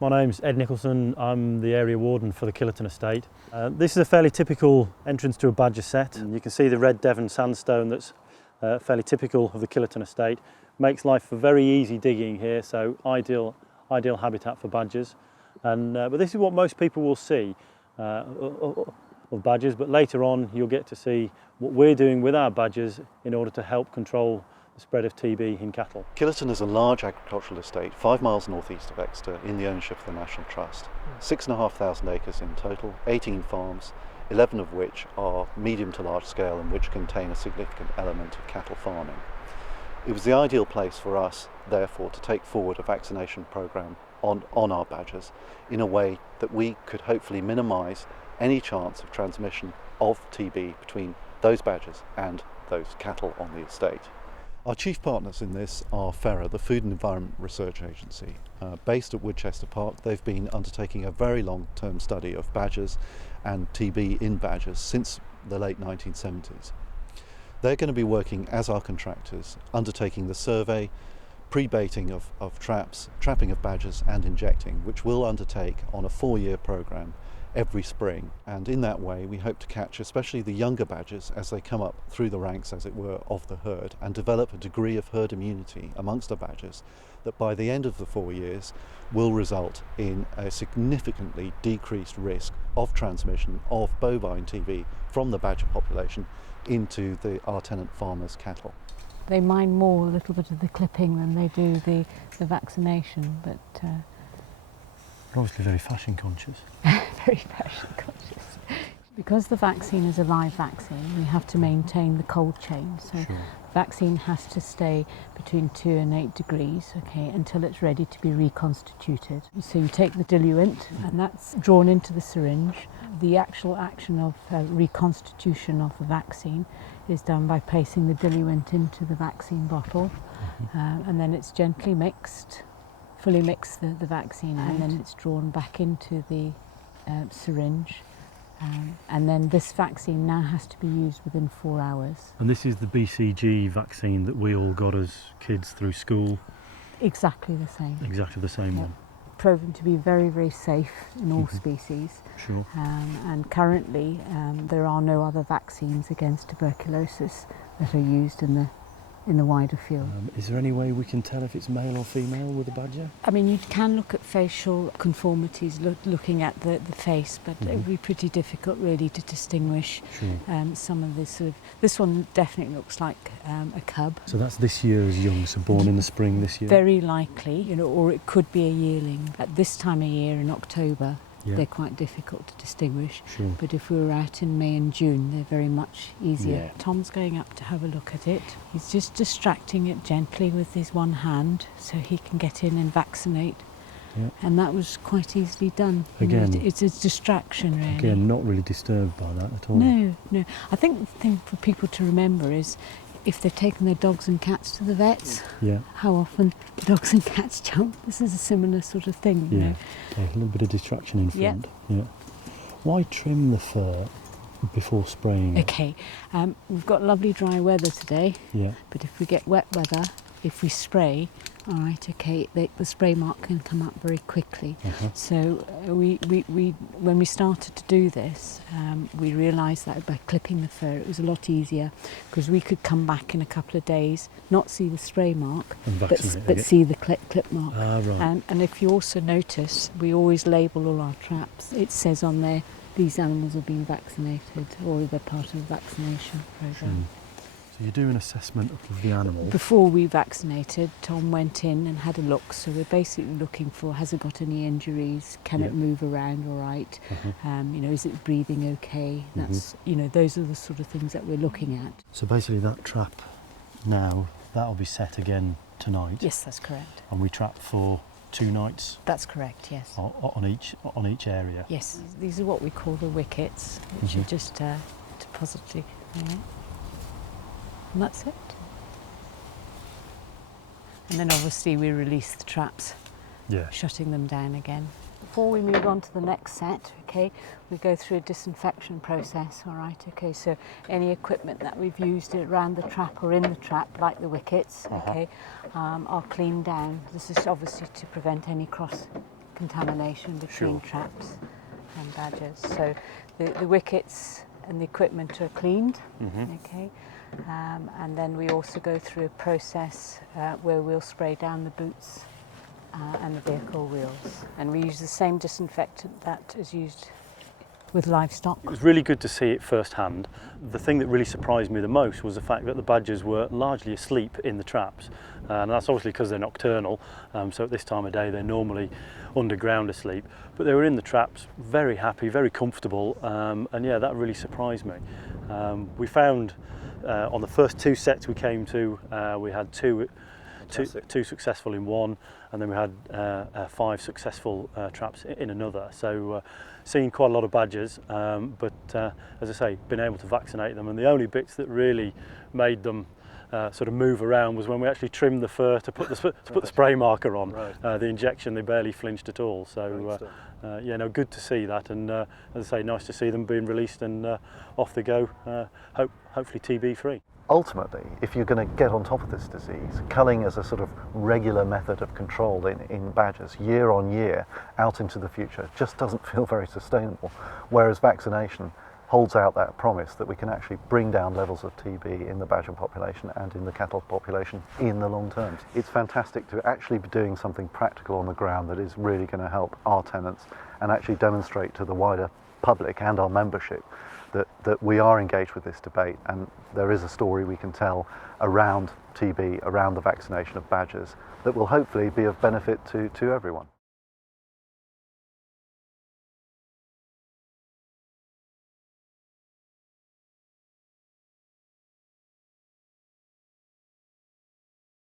My name's Ed Nicholson. I'm the area warden for the Killerton estate. This is a fairly typical entrance to a badger set. And you can see the red Devon sandstone that's fairly typical of the Killerton estate. Makes life for very easy digging here, so ideal habitat for badgers. And but this is what most people will see of badgers, but later on you'll get to see what we're doing with our badgers in order to help control the spread of TB in cattle. Killerton is a large agricultural estate 5 miles northeast of Exeter in the ownership of the National Trust. 6,500 acres in total, 18 farms, 11 of which are medium to large scale and which contain a significant element of cattle farming. It was the ideal place for us, therefore, to take forward a vaccination programme on our badgers in a way that we could hopefully minimise any chance of transmission of TB between those badgers and those cattle on the estate. Our chief partners in this are Fera, the Food and Environment Research Agency. Based at Woodchester Park, they've been undertaking a very long-term study of badgers and TB in badgers since the late 1970s. They're going to be working as our contractors, undertaking the survey, pre-baiting of traps, trapping of badgers and injecting, which we'll undertake on a 4-year programme every spring. And in that way we hope to catch especially the younger badgers as they come up through the ranks, as it were, of the herd, and develop a degree of herd immunity amongst the badgers that by the end of the 4 years will result in a significantly decreased risk of transmission of bovine TB from the badger population into our tenant farmers' cattle. They mind more a little bit of the clipping than they do the vaccination, but Obviously very fashion conscious. very fashion conscious. Because the vaccine is a live vaccine, we have to maintain the cold chain. So Sure. the vaccine has to stay between 2 and 8 degrees, okay, until it's ready to be reconstituted. So you take the diluent and that's drawn into the syringe. The actual action of reconstitution of the vaccine is done by placing the diluent into the vaccine bottle, and then it's gently mixed, fully mix the vaccine out, and then it's drawn back into the syringe. And then this vaccine now has to be used within 4 hours. And this is the BCG vaccine that we all got as kids through school. Exactly the same. Exactly the same one. Proven to be very, very safe in all species. Sure. And currently there are no other vaccines against tuberculosis that are used in the wider field. Is there any way we can tell if it's male or female with a badger? I mean, you can look at facial conformities, looking at the face, but it would be pretty difficult really to distinguish some of this sort of... This one definitely looks like a cub. So that's this year's young, so born in the spring this year? Very likely, you know, or it could be a yearling. At this time of year in October, they're quite difficult to distinguish. Sure. But if we were out in May and June, they're very much easier. Yeah. Tom's going up to have a look at it. He's just distracting it gently with his one hand so he can get in and vaccinate. Yeah. And that was quite easily done. Again, You know, it's a distraction, really. Again, not really disturbed by that at all. No. I think the thing for people to remember is if they've taken their dogs and cats to the vets, how often the dogs and cats jump. This is a similar sort of thing, you know. A little bit of distraction in front. Yeah. Why trim the fur before spraying it? Okay, we've got lovely dry weather today, but if we get wet weather, if we spray, all right, okay, the spray mark can come up very quickly. So we when we started to do this, we realised that by clipping the fur it was a lot easier, because we could come back in a couple of days, not see the spray mark, but see the clip mark. Right. And if you also notice, we always label all our traps. It says on there, these animals have been vaccinated, or they're part of the vaccination programme. So you do an assessment of the animal. Before we vaccinated, Tom went in and had a look. So we're basically looking for, has it got any injuries? Can it move around all right? You know, is it breathing okay? That's, you know, those are the sort of things that we're looking at. So basically that trap now, that'll be set again tonight? Yes, that's correct. And we trap for 2 nights? That's correct, yes. On each area? Yes, these are what we call the wickets, which are just deposited. And that's it. And then obviously we release the traps, shutting them down again. Before we move on to the next set, okay, we go through a disinfection process, all right, okay, so any equipment that we've used around the trap or in the trap, like the wickets, okay, are cleaned down. This is obviously to prevent any cross contamination between Sure. traps and badgers. So the wickets and the equipment are cleaned, okay, and then we also go through a process where we'll spray down the boots and the vehicle wheels, and we use the same disinfectant that is used with livestock. It was really good to see it firsthand. The thing that really surprised me the most was the fact that the badgers were largely asleep in the traps, and that's obviously because they're nocturnal, so at this time of day they're normally underground asleep, but they were in the traps, very happy, very comfortable, and yeah, that really surprised me. We found on the first 2 sets we came to, we had two successful in one, and then we had 5 successful traps in another. So seeing quite a lot of badgers, but as I say, been able to vaccinate them, and the only bits that really made them sort of move around was when we actually trimmed the fur to put the spray marker on. Right. The injection, they barely flinched at all. So yeah, no, good to see that, and as I say, nice to see them being released and off they go, hopefully TB free. Ultimately, if you're going to get on top of this disease, culling as a sort of regular method of control in badgers year on year out into the future just doesn't feel very sustainable, whereas vaccination holds out that promise that we can actually bring down levels of TB in the badger population and in the cattle population in the long term. It's fantastic to actually be doing something practical on the ground that is really going to help our tenants and actually demonstrate to the wider public and our membership that we are engaged with this debate, and there is a story we can tell around TB, around the vaccination of badgers, that will hopefully be of benefit to everyone.